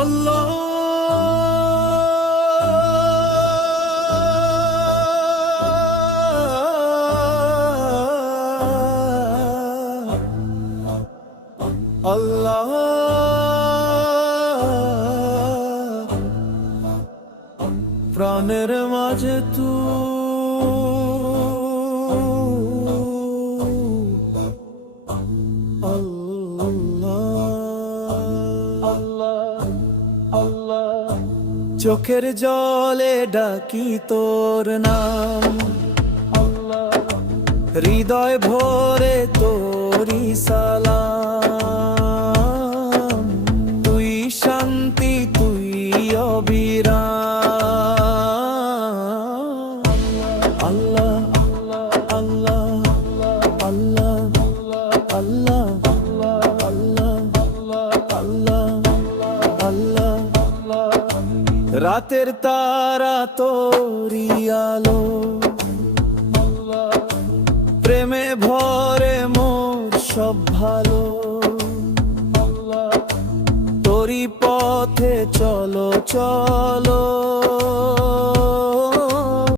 আল্লাহ প্রাণের মাঝে চোখের জলে ডাকি তোর নাম, হৃদয় ভরে তোরি সালাম। তুই শান্তি, তুই অবিরাম। আল্লাহ আল্লাহ আল্লাহ আল্লাহ আল্লাহ আল্লাহ। রাতের তারা তোরি আলো, প্রেমে ভরে মোর সব ভালো। তোরি পথে চলো চলো।